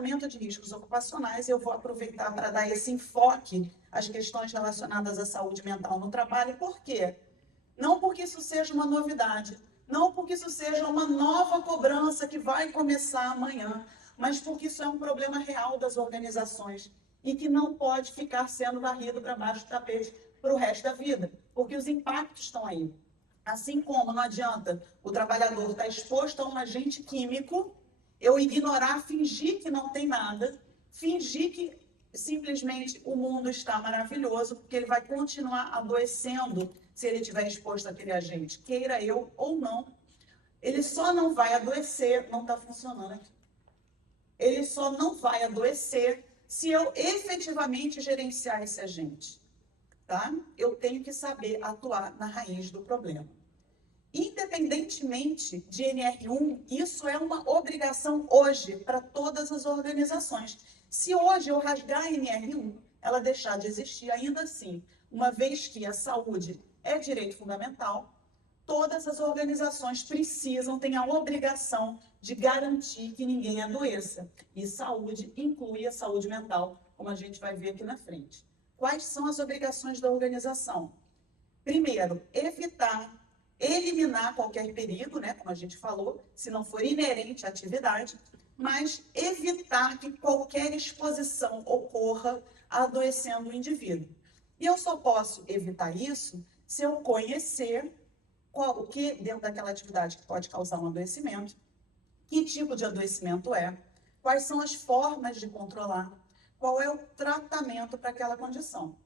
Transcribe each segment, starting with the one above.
gerenciamento de riscos ocupacionais, eu vou aproveitar para dar esse enfoque às questões relacionadas à saúde mental no trabalho. Por quê? Não porque isso seja uma novidade, não porque isso seja uma nova cobrança que vai começar amanhã, mas porque isso é um problema real das organizações e que não pode ficar sendo varrido para baixo do tapete para o resto da vida, porque os impactos estão aí. Assim como não adianta o trabalhador estar exposto a um agente químico, eu ignorar, fingir que não tem nada, fingir que simplesmente o mundo está maravilhoso, porque ele vai continuar adoecendo se ele estiver exposto àquele agente, queira eu ou não. Ele só não vai adoecer, não está funcionando aqui. Ele só não vai adoecer se eu efetivamente gerenciar esse agente, tá? Eu tenho que saber atuar na raiz do problema. Independentemente de NR1, isso é uma obrigação hoje para todas as organizações. Se hoje eu rasgar a NR1, ela deixar de existir, ainda assim, uma vez que a saúde é direito fundamental, todas as organizações precisam, têm a obrigação de garantir que ninguém adoeça. E saúde inclui a saúde mental, como a gente vai ver aqui na frente. Quais são as obrigações da organização? Primeiro, eliminar qualquer perigo, né, como a gente falou, se não for inerente à atividade, mas evitar que qualquer exposição ocorra adoecendo o indivíduo. E eu só posso evitar isso se eu conhecer o que dentro daquela atividade que pode causar um adoecimento, que tipo de adoecimento é, quais são as formas de controlar, qual é o tratamento para aquela condição.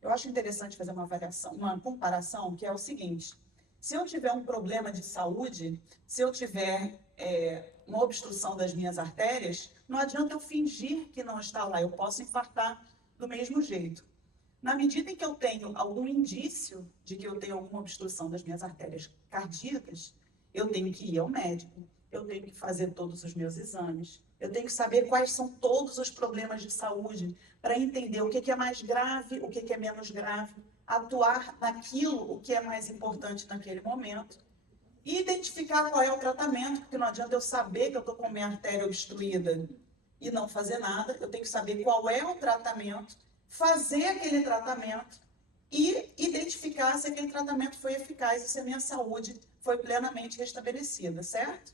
Eu acho interessante fazer uma comparação, que é o seguinte: se eu tiver um problema de saúde, se eu tiver uma obstrução das minhas artérias, não adianta eu fingir que não está lá, eu posso infartar do mesmo jeito. Na medida em que eu tenho algum indício de que eu tenho alguma obstrução das minhas artérias cardíacas, eu tenho que ir ao médico, eu tenho que fazer todos os meus exames, eu tenho que saber quais são todos os problemas de saúde para entender o que é mais grave, o que é menos grave, atuar naquilo, o que é mais importante naquele momento, e identificar qual é o tratamento, porque não adianta eu saber que eu estou com minha artéria obstruída e não fazer nada, eu tenho que saber qual é o tratamento, fazer aquele tratamento e identificar se aquele tratamento foi eficaz e se a minha saúde foi plenamente restabelecida, certo?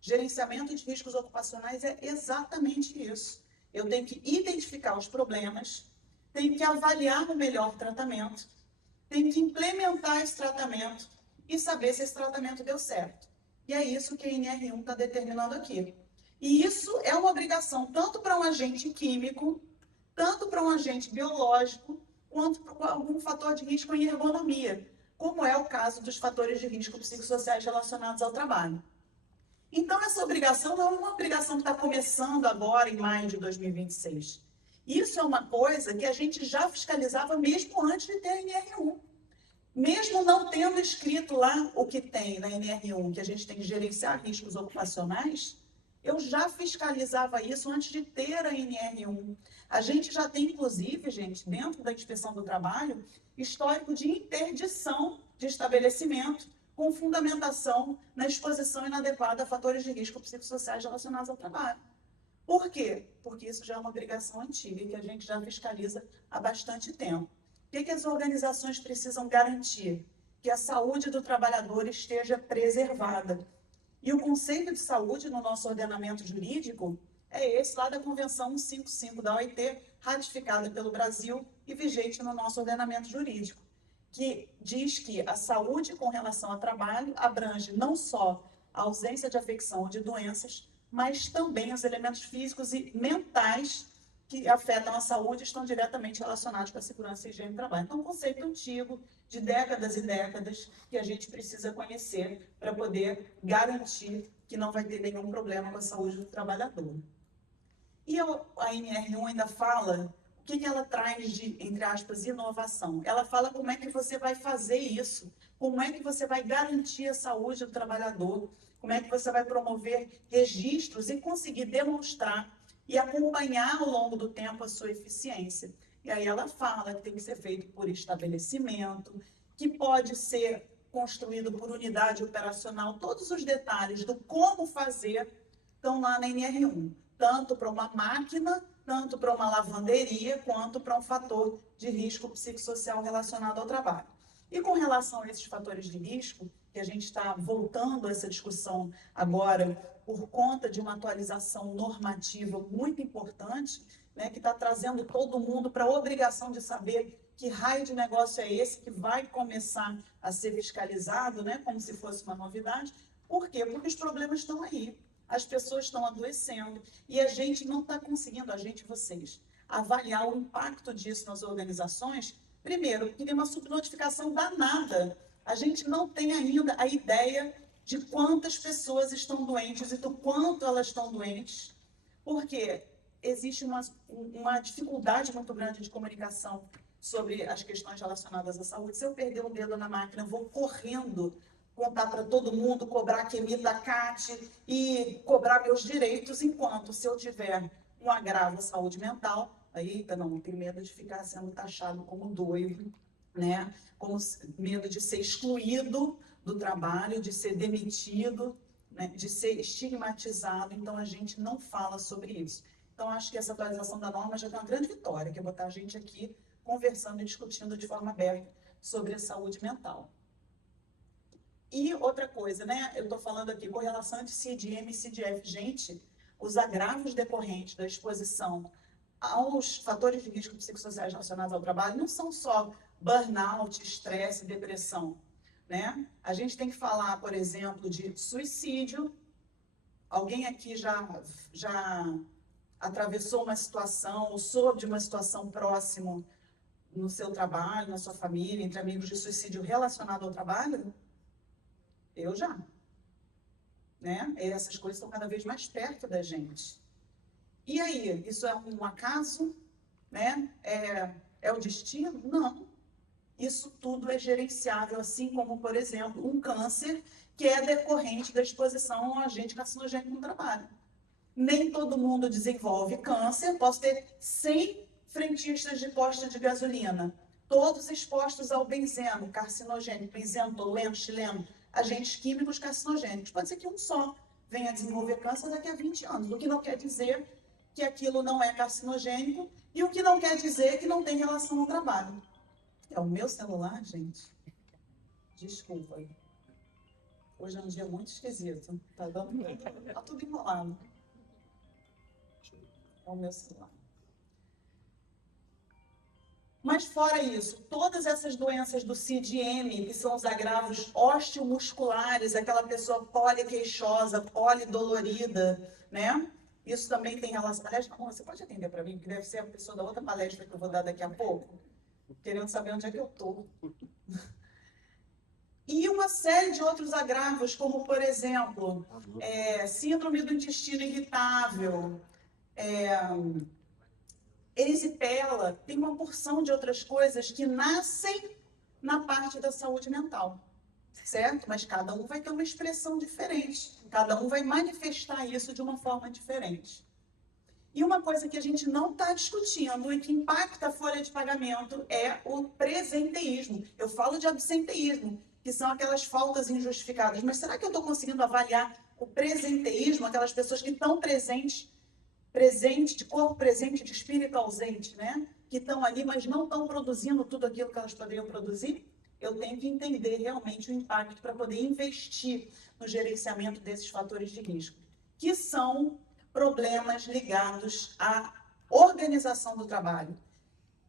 Gerenciamento de riscos ocupacionais é exatamente isso. Eu tenho que identificar os problemas, tenho que avaliar o melhor tratamento, tenho que implementar esse tratamento e saber se esse tratamento deu certo. E é isso que a NR1 está determinando aqui. E isso é uma obrigação tanto para um agente químico, tanto para um agente biológico, quanto para algum fator de risco em ergonomia, como é o caso dos fatores de risco psicossociais relacionados ao trabalho. Então, essa obrigação não é uma obrigação que está começando agora, em maio de 2026. Isso é uma coisa que a gente já fiscalizava mesmo antes de ter a NR1. Mesmo não tendo escrito lá o que tem na NR1, que a gente tem que gerenciar riscos ocupacionais, eu já fiscalizava isso antes de ter a NR1. A gente já tem, inclusive, gente, dentro da inspeção do trabalho, histórico de interdição de estabelecimento com fundamentação na exposição inadequada a fatores de risco psicossociais relacionados ao trabalho. Por quê? Porque isso já é uma obrigação antiga e que a gente já fiscaliza há bastante tempo. O que as organizações precisam garantir? Que a saúde do trabalhador esteja preservada. E o conceito de saúde no nosso ordenamento jurídico é esse lá da Convenção 155 da OIT, ratificada pelo Brasil e vigente no nosso ordenamento jurídico, que diz que a saúde com relação ao trabalho abrange não só a ausência de afecção ou de doenças, mas também os elementos físicos e mentais que afetam a saúde e estão diretamente relacionados com a segurança e higiene do trabalho. Então, um conceito antigo, de décadas e décadas, que a gente precisa conhecer para poder garantir que não vai ter nenhum problema com a saúde do trabalhador. E a NR1 ainda fala o que ela traz de, entre aspas, inovação. Ela fala como é que você vai fazer isso, como é que você vai garantir a saúde do trabalhador, como é que você vai promover registros e conseguir demonstrar e acompanhar ao longo do tempo a sua eficiência. E aí ela fala que tem que ser feito por estabelecimento, que pode ser construído por unidade operacional, todos os detalhes do como fazer estão lá na NR1. tanto para uma máquina, tanto para uma lavanderia, quanto para um fator de risco psicossocial relacionado ao trabalho. E com relação a esses fatores de risco, que a gente está voltando a essa discussão agora por conta de uma atualização normativa muito importante, né, que está trazendo todo mundo para a obrigação de saber que raio de negócio é esse que vai começar a ser fiscalizado, né, como se fosse uma novidade. Por quê? Porque os problemas estão aí. As pessoas estão adoecendo e a gente não está conseguindo, a gente, vocês, avaliar o impacto disso nas organizações. Primeiro, que tem uma subnotificação danada. A gente não tem ainda a ideia de quantas pessoas estão doentes e do quanto elas estão doentes, porque existe uma dificuldade muito grande de comunicação sobre as questões relacionadas à saúde. Se eu perder um dedo na máquina, eu vou correndo contar para todo mundo, cobrar que emita a CAT e cobrar meus direitos, enquanto se eu tiver um agravo à saúde mental, aí não tenho medo de ficar sendo taxado como doido, né? Como medo de ser excluído do trabalho, de ser demitido, né? De ser estigmatizado. Então a gente não fala sobre isso. Então acho que essa atualização da norma já tem uma grande vitória, que é botar a gente aqui conversando e discutindo de forma aberta sobre a saúde mental. E outra coisa, né? Eu estou falando aqui com relação de CID-M e CID-F. Gente, os agravos decorrentes da exposição aos fatores de risco psicossociais relacionados ao trabalho não são só burnout, estresse, depressão, né? A gente tem que falar, por exemplo, de suicídio. Alguém aqui já atravessou uma situação ou soube de uma situação próxima no seu trabalho, na sua família, entre amigos, de suicídio relacionado ao trabalho? Eu já. Né? Essas coisas estão cada vez mais perto da gente. E aí, isso é um acaso? Né? É o destino? Não. Isso tudo é gerenciável, assim como, por exemplo, um câncer que é decorrente da exposição a um agente carcinogênico no trabalho. Nem todo mundo desenvolve câncer. Posso ter 100 frentistas de posto de gasolina, todos expostos ao benzeno carcinogênico, benzentoleno, xileno, agentes químicos carcinogênicos. Pode ser que um só venha a desenvolver câncer daqui a 20 anos, o que não quer dizer que aquilo não é carcinogênico e o que não quer dizer que não tem relação ao trabalho. É o meu celular, gente? Desculpa. Hoje é um dia muito esquisito. Tá tudo enrolado. É o meu celular. Mas fora isso, todas essas doenças do CID-M, que são os agravos osteomusculares, aquela pessoa poliqueixosa, polidolorida, né? Isso também tem relação... Aliás, você pode atender para mim, que deve ser a pessoa da outra palestra que eu vou dar daqui a pouco, querendo saber onde é que eu estou. E uma série de outros agravos, como, por exemplo, síndrome do intestino irritável, erisipela, tem uma porção de outras coisas que nascem na parte da saúde mental, certo? Mas cada um vai ter uma expressão diferente, cada um vai manifestar isso de uma forma diferente. E uma coisa que a gente não está discutindo e que impacta a folha de pagamento é o presenteísmo. Eu falo de absenteísmo, que são aquelas faltas injustificadas, mas será que eu estou conseguindo avaliar o presenteísmo, aquelas pessoas que estão presentes, de corpo presente, de espírito ausente, né? Que estão ali, mas não estão produzindo tudo aquilo que elas poderiam produzir? Eu tenho que entender realmente o impacto para poder investir no gerenciamento desses fatores de risco, que são problemas ligados à organização do trabalho.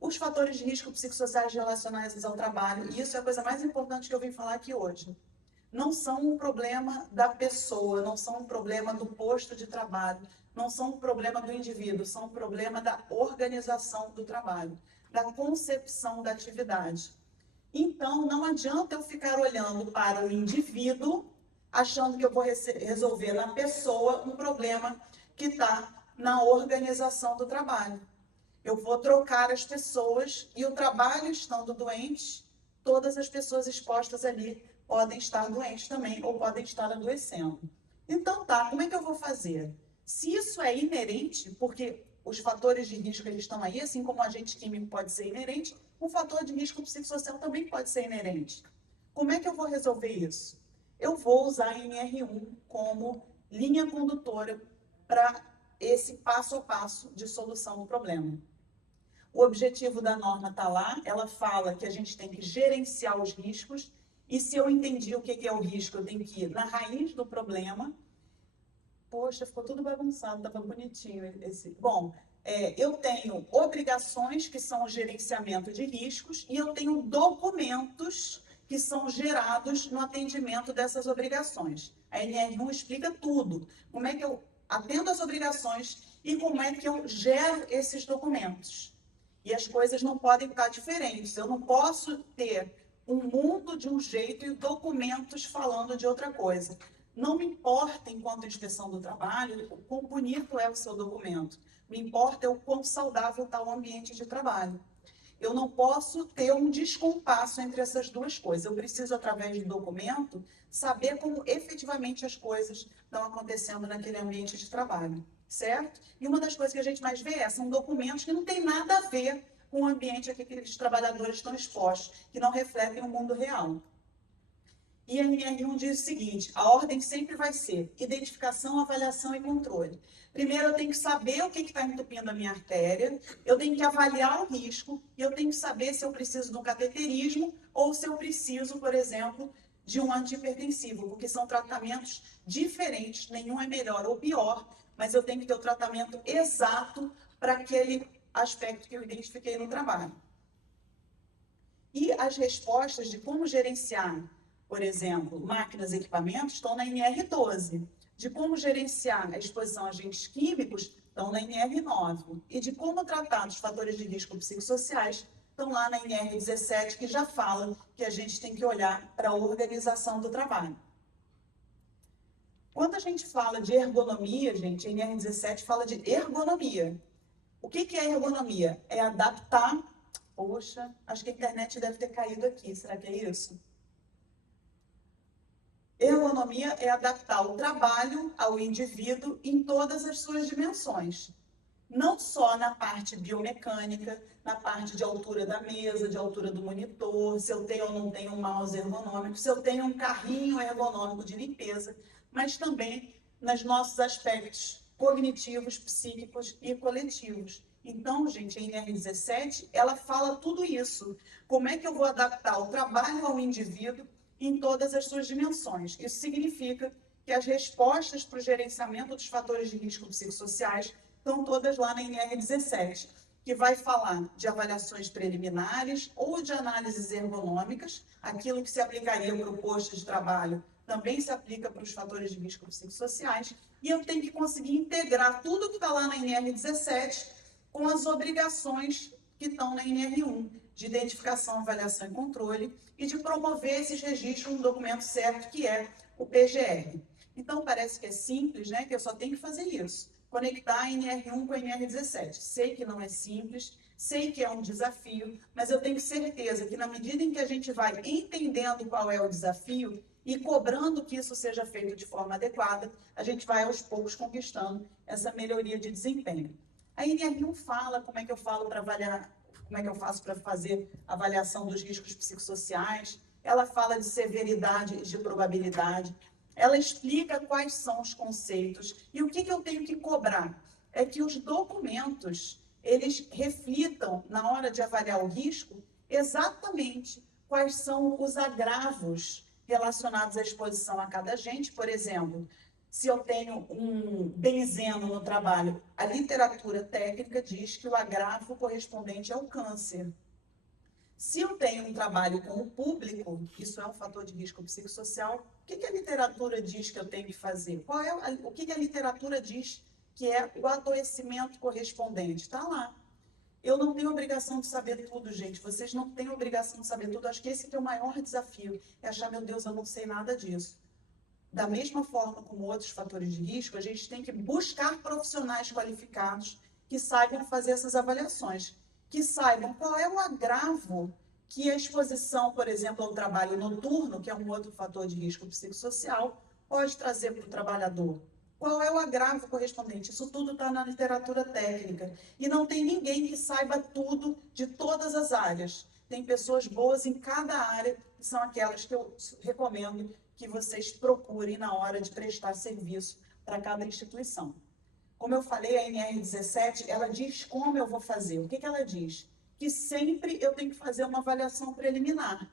Os fatores de risco psicossociais relacionados ao trabalho, e isso é a coisa mais importante que eu vim falar aqui hoje, não são um problema da pessoa, não são um problema do posto de trabalho, não são um problema do indivíduo, são um problema da organização do trabalho, da concepção da atividade. Então, não adianta eu ficar olhando para o indivíduo, achando que eu vou resolver na pessoa um problema que está na organização do trabalho. Eu vou trocar as pessoas e o trabalho estando doente, todas as pessoas expostas ali podem estar doentes também ou podem estar adoecendo. Então tá, como é que eu vou fazer? Se isso é inerente, porque os fatores de risco eles estão aí, assim como o agente químico pode ser inerente, o fator de risco psicossocial também pode ser inerente. Como é que eu vou resolver isso? Eu vou usar a NR1 como linha condutora para esse passo a passo de solução do problema. O objetivo da norma está lá, ela fala que a gente tem que gerenciar os riscos, e se eu entendi o que é o risco, eu tenho que ir na raiz do problema. Poxa, ficou tudo bagunçado, estava bonitinho esse. Bom, eu tenho obrigações, que são o gerenciamento de riscos, e eu tenho documentos que são gerados no atendimento dessas obrigações. A NR1 explica tudo, como é que eu atendo as obrigações e como é que eu gero esses documentos. E as coisas não podem estar diferentes. Eu não posso ter um mundo de um jeito e documentos falando de outra coisa. Não me importa, enquanto inspeção do trabalho, o quão bonito é o seu documento. Me importa o quão saudável está o ambiente de trabalho. Eu não posso ter um descompasso entre essas duas coisas. Eu preciso, através do documento, saber como efetivamente as coisas estão acontecendo naquele ambiente de trabalho, certo? E uma das coisas que a gente mais vê são documentos que não tem nada a ver com o ambiente a que aqueles trabalhadores estão expostos, que não refletem o mundo real. E a NR1 diz o seguinte: a ordem sempre vai ser identificação, avaliação e controle. Primeiro, eu tenho que saber o que está entupindo a minha artéria, eu tenho que avaliar o risco, e eu tenho que saber se eu preciso de um cateterismo ou se eu preciso, por exemplo, de um antihipertensivo, porque são tratamentos diferentes, nenhum é melhor ou pior, mas eu tenho que ter o tratamento exato para aquele aspecto que eu identifiquei no trabalho. E as respostas de como gerenciar, por exemplo, máquinas e equipamentos, estão na NR12. De como gerenciar a exposição a agentes químicos, estão na NR9. E de como tratar dos fatores de risco psicossociais, estão lá na NR17, que já fala que a gente tem que olhar para a organização do trabalho. Quando a gente fala de ergonomia, gente, a NR17 fala de ergonomia. O que é ergonomia? É adaptar... Poxa, acho que a internet deve ter caído aqui, será que é isso? Ergonomia é adaptar o trabalho ao indivíduo em todas as suas dimensões. Não só na parte biomecânica, na parte de altura da mesa, de altura do monitor, se eu tenho ou não tenho um mouse ergonômico, se eu tenho um carrinho ergonômico de limpeza, mas também nos nossos aspectos cognitivos, psíquicos e coletivos. Então, gente, a NR17, ela fala tudo isso. Como é que eu vou adaptar o trabalho ao indivíduo em todas as suas dimensões? Isso significa que as respostas para o gerenciamento dos fatores de risco psicossociais estão todas lá na NR17, que vai falar de avaliações preliminares ou de análises ergonômicas. Aquilo que se aplicaria para o posto de trabalho também se aplica para os fatores de risco psicossociais, e eu tenho que conseguir integrar tudo que está lá na NR17 com as obrigações que estão na NR1, de identificação, avaliação e controle, e de promover esses registros no documento certo, que é o PGR. Então, parece que é simples, né? Que eu só tenho que fazer isso, conectar a NR1 com a NR17. Sei que não é simples, sei que é um desafio, mas eu tenho certeza que na medida em que a gente vai entendendo qual é o desafio e cobrando que isso seja feito de forma adequada, a gente vai aos poucos conquistando essa melhoria de desempenho. A NR1 fala como é que eu falo para avaliar, como é que eu faço para fazer avaliação dos riscos psicossociais, ela fala de severidade e de probabilidade, ela explica quais são os conceitos e o que eu tenho que cobrar. É que os documentos, eles reflitam, na hora de avaliar o risco, exatamente quais são os agravos relacionados à exposição a cada agente. Por exemplo, se eu tenho um benzeno no trabalho, a literatura técnica diz que o agravo correspondente é o câncer. Se eu tenho um trabalho com o público, isso é um fator de risco psicossocial, o que a literatura diz que eu tenho que fazer? O que a literatura diz que é o adoecimento correspondente? Está lá. Eu não tenho obrigação de saber tudo, gente. Vocês não têm obrigação de saber tudo. Acho que esse é o maior desafio, é achar, meu Deus, eu não sei nada disso. Da mesma forma como outros fatores de risco, a gente tem que buscar profissionais qualificados que saibam fazer essas avaliações, que saibam qual é o agravo que a exposição, por exemplo, ao trabalho noturno, que é um outro fator de risco psicossocial, pode trazer para o trabalhador. Qual é o agravo correspondente? Isso tudo está na literatura técnica. E não tem ninguém que saiba tudo de todas as áreas. Tem pessoas boas em cada área, que são aquelas que eu recomendo que vocês procurem na hora de prestar serviço para cada instituição. Como eu falei, a NR17, ela diz como eu vou fazer. O que ela diz? Que sempre eu tenho que fazer uma avaliação preliminar.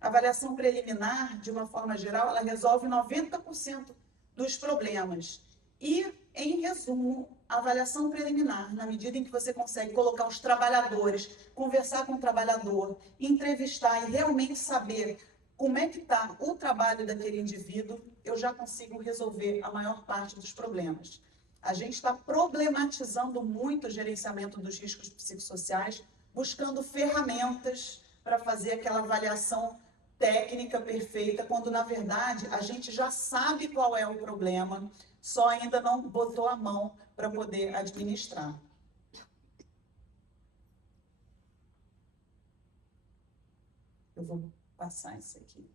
A avaliação preliminar, de uma forma geral, ela resolve 90% dos problemas. E, em resumo, a avaliação preliminar, na medida em que você consegue colocar os trabalhadores, conversar com o trabalhador, entrevistar e realmente saber como é que está o trabalho daquele indivíduo, eu já consigo resolver a maior parte dos problemas. A gente está problematizando muito o gerenciamento dos riscos psicossociais, buscando ferramentas para fazer aquela avaliação técnica perfeita, quando, na verdade, a gente já sabe qual é o problema, só ainda não botou a mão para poder administrar. Eu vou passar isso aqui.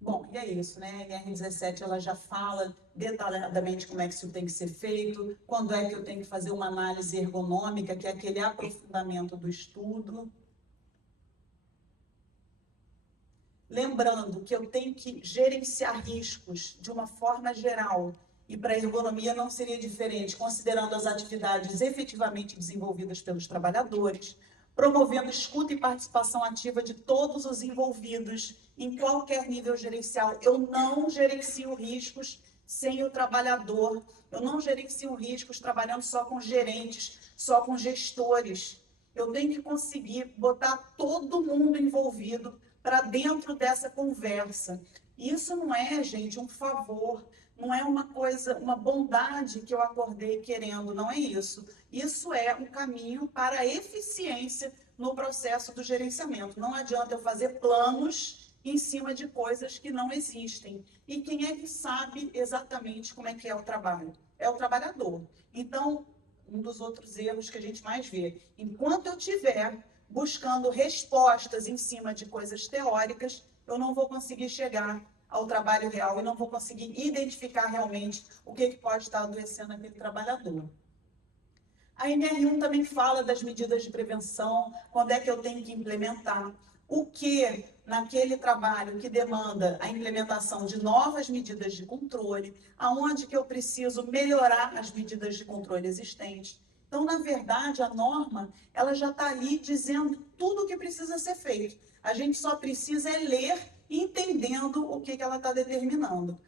Bom, e é isso, né? A NR17 ela já fala detalhadamente como é que isso tem que ser feito, quando é que eu tenho que fazer uma análise ergonômica, que é aquele aprofundamento do estudo. Lembrando que eu tenho que gerenciar riscos de uma forma geral, e para a ergonomia não seria diferente, considerando as atividades efetivamente desenvolvidas pelos trabalhadores, promovendo escuta e participação ativa de todos os envolvidos em qualquer nível gerencial. Eu não gerencio riscos sem o trabalhador, eu não gerencio riscos trabalhando só com gerentes, só com gestores. Eu tenho que conseguir botar todo mundo envolvido para dentro dessa conversa. Isso não é, gente, um favor, não é uma coisa, uma bondade que eu acordei querendo, não é isso. Isso é um caminho para a eficiência no processo do gerenciamento. Não adianta eu fazer planos em cima de coisas que não existem. E quem é que sabe exatamente como é que é o trabalho? É o trabalhador. Então, um dos outros erros que a gente mais vê, enquanto eu tiver buscando respostas em cima de coisas teóricas, eu não vou conseguir chegar ao trabalho real e não vou conseguir identificar realmente o que pode estar adoecendo aquele trabalhador. A NR1 também fala das medidas de prevenção, quando é que eu tenho que implementar, o que naquele trabalho que demanda a implementação de novas medidas de controle, aonde que eu preciso melhorar as medidas de controle existentes. Então, na verdade, a norma ela já está ali dizendo tudo o que precisa ser feito. A gente só precisa é ler entendendo o que ela está determinando.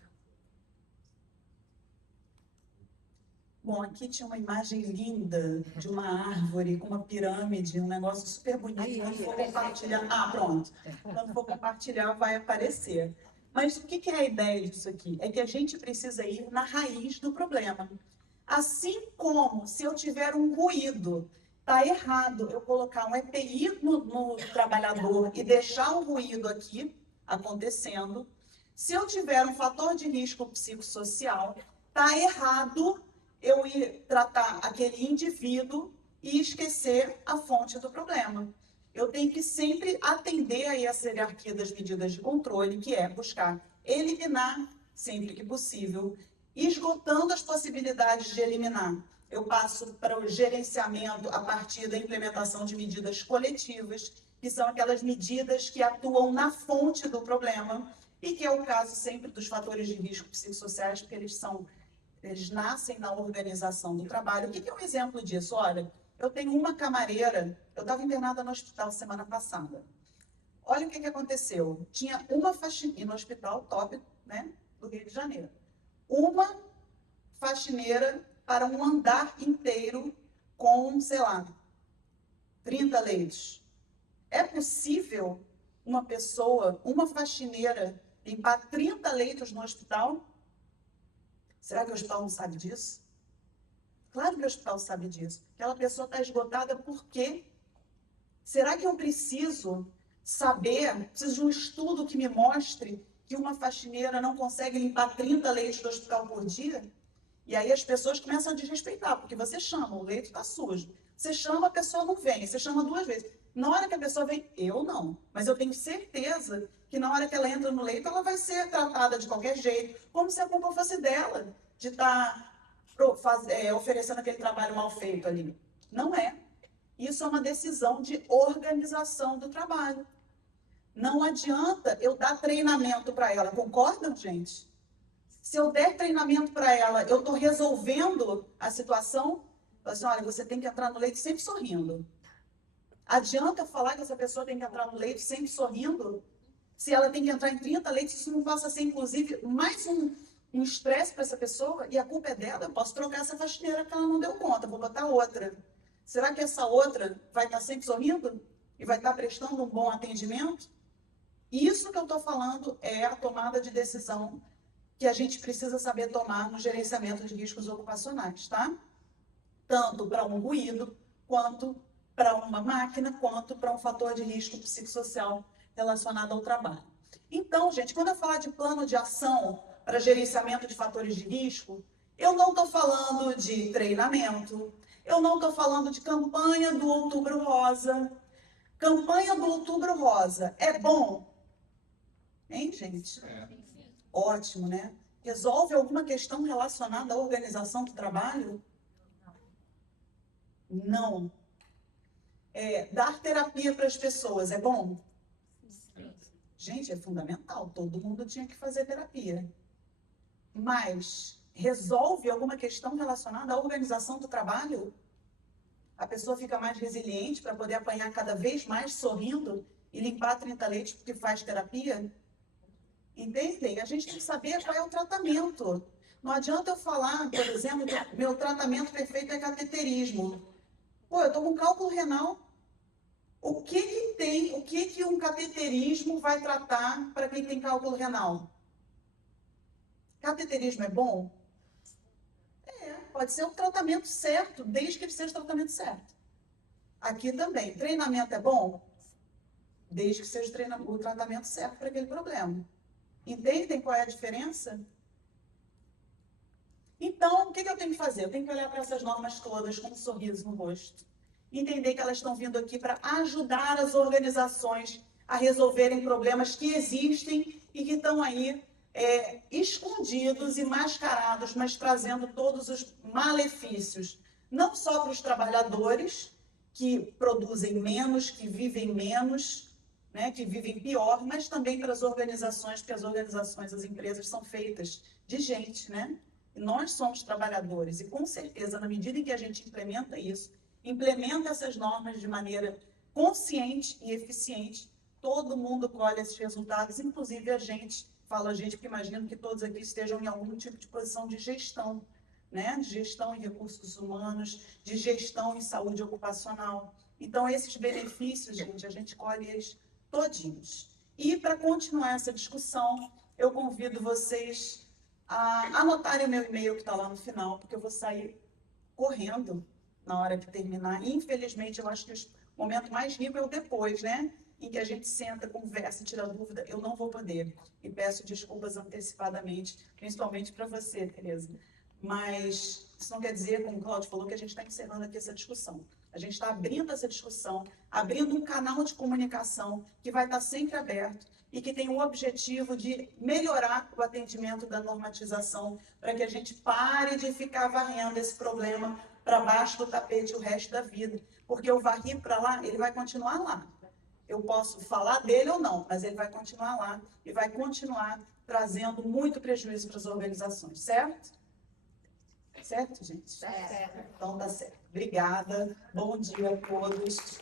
Bom, aqui tinha uma imagem linda de uma árvore com uma pirâmide, um negócio super bonito. Quando for compartilhar... Ah, pronto. Quando for compartilhar, vai aparecer. Mas o que é a ideia disso aqui? É que a gente precisa ir na raiz do problema. Assim como se eu tiver um ruído, está errado eu colocar um EPI no trabalhador e deixar o ruído aqui acontecendo. Se eu tiver um fator de risco psicossocial, está errado eu ir tratar aquele indivíduo e esquecer a fonte do problema. Eu tenho que sempre atender aí essa hierarquia das medidas de controle, que é buscar eliminar, sempre que possível, esgotando as possibilidades de eliminar. Eu passo para o gerenciamento a partir da implementação de medidas coletivas, que são aquelas medidas que atuam na fonte do problema, e que é o caso sempre dos fatores de risco psicossociais, porque eles nascem na organização do trabalho. O que é um exemplo disso? Olha, eu tenho uma camareira, eu estava internada no hospital semana passada. Olha o que aconteceu. Tinha uma faxineira no hospital top, né, do Rio de Janeiro. Uma faxineira para um andar inteiro com, sei lá, 30 leitos. É possível uma pessoa, uma faxineira, limpar 30 leitos no hospital? Será que o hospital não sabe disso? Claro que o hospital sabe disso. Aquela pessoa está esgotada por quê? Será que eu preciso saber, preciso de um estudo que me mostre que uma faxineira não consegue limpar 30 leitos do hospital por dia? E aí as pessoas começam a desrespeitar, porque você chama, o leito está sujo. Você chama, a pessoa não vem. Você chama 2 vezes. Na hora que a pessoa vem, eu não. Mas eu tenho certeza que na hora que ela entra no leito, ela vai ser tratada de qualquer jeito, como se a culpa fosse dela, de estar oferecendo aquele trabalho mal feito ali. Não é. Isso é uma decisão de organização do trabalho. Não adianta eu dar treinamento para ela. Concordam, gente? Se eu der treinamento para ela, eu estou resolvendo a situação. Assim, olha, você tem que entrar no leite sempre sorrindo. Adianta falar que essa pessoa tem que entrar no leite sempre sorrindo? Se ela tem que entrar em 30 leitos, isso não passa a ser, inclusive, mais um estresse para essa pessoa, e a culpa é dela. Eu posso trocar essa faxineira que ela não deu conta, vou botar outra. Será que essa outra vai estar sempre sorrindo? E vai estar prestando um bom atendimento? Isso que eu estou falando é a tomada de decisão que a gente precisa saber tomar no gerenciamento de riscos ocupacionais, tá? Tanto para um ruído, quanto para uma máquina, quanto para um fator de risco psicossocial relacionado ao trabalho. Então, gente, quando eu falar de plano de ação para gerenciamento de fatores de risco, eu não estou falando de treinamento, eu não estou falando de campanha do Outubro Rosa. Campanha do Outubro Rosa é bom? Hein, gente? Ótimo, né? Resolve alguma questão relacionada à organização do trabalho? Não. Dar terapia para as pessoas é bom? Gente, é fundamental. Todo mundo tinha que fazer terapia. Mas resolve alguma questão relacionada à organização do trabalho? A pessoa fica mais resiliente para poder apanhar cada vez mais sorrindo e limpar 30 leitos porque faz terapia? Entendem? A gente tem que saber qual é o tratamento. Não adianta eu falar, por exemplo, que meu tratamento perfeito é cateterismo. Pô, eu estou com cálculo renal. O que um cateterismo vai tratar para quem tem cálculo renal? Cateterismo é bom? Pode ser o tratamento certo, desde que ele seja o tratamento certo. Aqui também, treinamento é bom? Desde que seja o tratamento certo para aquele problema. Entendem qual é a diferença? Então, o que eu tenho que fazer? Eu tenho que olhar para essas normas todas com um sorriso no rosto. Entender que elas estão vindo aqui para ajudar as organizações a resolverem problemas que existem e que estão aí escondidos e mascarados, mas trazendo todos os malefícios, não só para os trabalhadores, que produzem menos, que vivem menos, né, que vivem pior, mas também para as organizações, porque as organizações, as empresas são feitas de gente, né? E nós somos trabalhadores, e com certeza, na medida em que a gente implementa isso, implementa essas normas de maneira consciente e eficiente, todo mundo colhe esses resultados, inclusive a gente, falo a gente porque imagino que todos aqui estejam em algum tipo de posição de gestão, né? De gestão em recursos humanos, de gestão em saúde ocupacional. Então, esses benefícios, gente, a gente colhe eles todinhos. E para continuar essa discussão, eu convido vocês a anotarem o meu e-mail que está lá no final, porque eu vou sair correndo na hora que terminar. Infelizmente, eu acho que o momento mais rico é o depois, né? Em que a gente senta, conversa, tira dúvida. Eu não vou poder. E peço desculpas antecipadamente, principalmente para você, Tereza. Mas isso não quer dizer, como o Cláudio falou, que a gente está encerrando aqui essa discussão. A gente está abrindo essa discussão, abrindo um canal de comunicação que vai estar sempre aberto e que tem o objetivo de melhorar o atendimento da normatização para que a gente pare de ficar varrendo esse problema para baixo do tapete o resto da vida. Porque eu varri para lá, ele vai continuar lá. Eu posso falar dele ou não, mas ele vai continuar lá e vai continuar trazendo muito prejuízo para as organizações, certo? Certo, gente? Certo. Então, tá certo. Obrigada. Bom dia a todos.